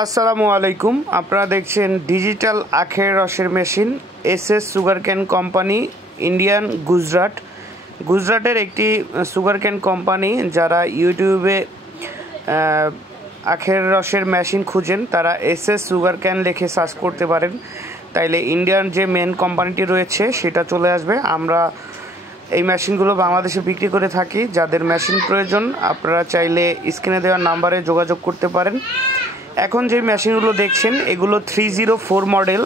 আসসালামু আলাইকুম। আপনারা দেখছেন ডিজিটাল আখের রসের machine SS sugar cane company, Indian গুজরাটের একটি সুগার ক্যান কোম্পানি। যারা ইউটিউবে আখের রসের মেশিন খুঁজেন তারা এসএস সুগার ক্যান লিখে সার্চ করতে পারেন, তাইলে ইন্ডিয়ান যে মেন কোম্পানিটি রয়েছে সেটা চলে আসবে। আমরা এই মেশিনগুলো বাংলাদেশে বিক্রি করে থাকি। যাদের মেশিন প্রয়োজন আপনারা চাইলে স্ক্রিনে দেওয়া নাম্বারে যোগাযোগ করতে পারেন। এখন যে মেশিনগুলো দেখছেন এগুলো 304 মডেল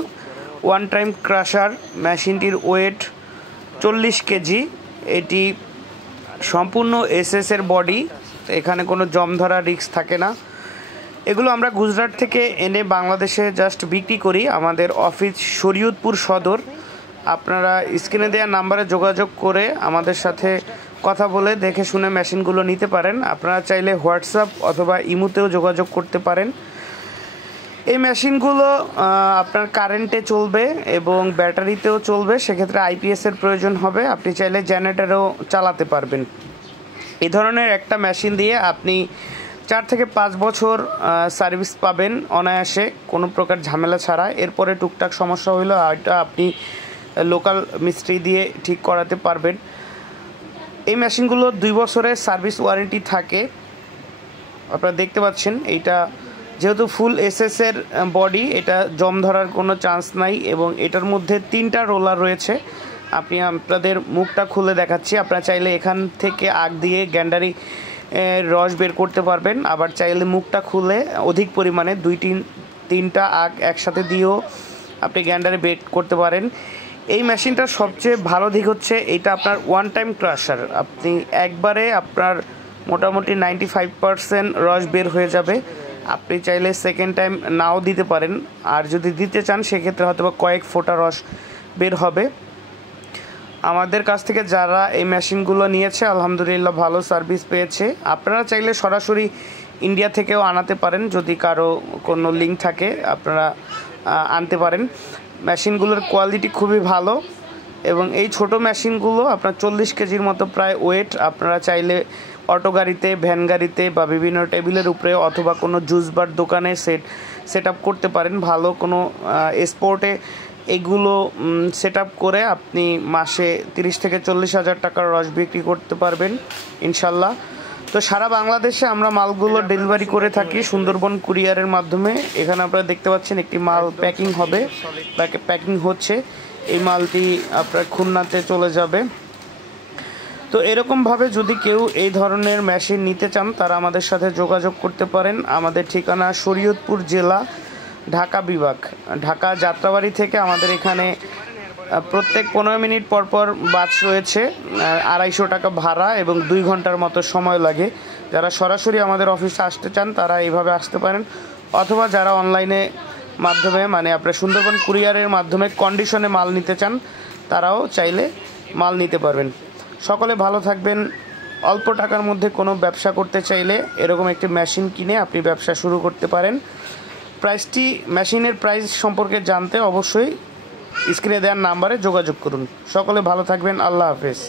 ওয়ান টাইম ক্রাশার। মেশিনটির ওয়েট 40 কেজি। এটি সম্পূর্ণ এসএস এর বডি, এখানে কোনো জম ধরা রিস্ক থাকে না। এগুলো আমরা গুজরাট থেকে এনে বাংলাদেশে জাস্ট বিক্রি করি। আমাদের অফিস শরীয়তপুর সদর। আপনারা স্ক্রিনে দেওয়া নাম্বারে যোগাযোগ করে আমাদের সাথে কথা বলে দেখে শুনে মেশিনগুলো নিতে পারেন। আপনারা চাইলে হোয়াটসঅ্যাপ অথবা ইমোতেও যোগাযোগ করতে পারেন। এই মেশিনগুলো আপনার কারেন্টে চলবে এবং ব্যাটারিতেও চলবে, সেক্ষেত্রে আইপিএসের প্রয়োজন হবে। আপনি চাইলে জেনারেটরও চালাতে পারবেন। এই ধরনের একটা মেশিন দিয়ে আপনি 4 থেকে 5 বছর সার্ভিস পাবেন অনায়াসে, কোনো প্রকার ঝামেলা ছাড়া। এরপরে টুকটাক সমস্যা হইলো এটা আপনি লোকাল মিস্ত্রি দিয়ে ঠিক করাতে পারবেন। এই মেশিনগুলো 2 বছরের সার্ভিস ওয়ারেন্টি থাকে। আপনারা দেখতে পাচ্ছেন এইটা যেহেতু ফুল এসএস এর বডি, এটা জম ধরার কোনো চান্স নাই এবং এটার মধ্যে 3টা রোলার রয়েছে। আপনি আপনাদের মুখটা খুলে দেখাচ্ছি। আপনারা চাইলে এখান থেকে আগ দিয়ে গ্যান্ডারি রস বের করতে পারবেন, আবার চাইলে মুখটা খুলে অধিক পরিমাণে 2-3টা আগ একসাথে দিয়েও আপনি গ্যান্ডারে বের করতে পারেন। এই মেশিনটার সবচেয়ে ভালো দিক হচ্ছে এটা আপনার ওয়ান টাইম ক্রাশার। আপনি একবারে আপনার মোটামুটি 95% রস বের হয়ে যাবে। আপনি চাইলে সেকেন্ড টাইম নাও দিতে পারেন, আর যদি দিতে চান সেক্ষেত্রে হয়তো বা কয়েক ফোঁটা রস বের হবে। আমাদের কাছ থেকে যারা এই মেশিনগুলো নিয়েছে আলহামদুলিল্লাহ ভালো সার্ভিস পেয়েছে। আপনারা চাইলে সরাসরি ইন্ডিয়া থেকেও আনাতে পারেন, যদি কারো কোনো লিঙ্ক থাকে আপনারা আনতে পারেন। মেশিনগুলোর কোয়ালিটি খুবই ভালো এবং এই ছোট মেশিনগুলো আপনার 40 কেজির মতো প্রায় ওয়েট। আপনারা চাইলে অটো গাড়িতে, ভ্যান গাড়িতে বা বিভিন্ন টেবিলের উপরে অথবা কোনো জুস বার দোকানে সেট আপ করতে পারেন। ভালো কোনো স্পোর্টে এগুলো সেট আপ করে আপনি মাসে 30 থেকে 40 হাজার টাকার রস বিক্রি করতে পারবেন ইনশাল্লাহ। তো সারা বাংলাদেশে আমরা মালগুলো ডেলিভারি করে থাকি সুন্দরবন কুরিয়ারের মাধ্যমে। এখানে আপনারা দেখতে পাচ্ছেন একটি মাল প্যাকিং হবে, প্যাকিং হচ্ছে। এই মালটি আপনার খুলনাতে চলে যাবে। তো এরকমভাবে যদি কেউ এই ধরনের মেশিন নিতে চান তারা আমাদের সাথে যোগাযোগ করতে পারেন। আমাদের ঠিকানা শরীয়তপুর জেলা, ঢাকা বিভাগ। ঢাকা যাত্রাবাড়ি থেকে আমাদের এখানে প্রত্যেক 15 মিনিট পর বাস রয়েছে। 250 টাকা ভাড়া এবং 2 ঘন্টার মতো সময় লাগে। যারা সরাসরি আমাদের অফিসে আসতে চান তারা এইভাবে আসতে পারেন, অথবা যারা অনলাইনে মাধ্যমে মানে আপনার সুন্দরবন কুরিয়ারের মাধ্যমে কন্ডিশনে মাল নিতে চান তারাও চাইলে মাল নিতে পারবেন। সকলে ভালো থাকবেন। অল্প টাকার মধ্যে কোনো ব্যবসা করতে চাইলে এরকম একটি মেশিন কিনে আপনি ব্যবসা শুরু করতে পারেন। মেশিনের প্রাইস সম্পর্কে জানতে অবশ্যই স্ক্রিনে দেওয়ার নাম্বারে যোগাযোগ করুন। সকলে ভালো থাকবেন। আল্লাহ হাফেজ।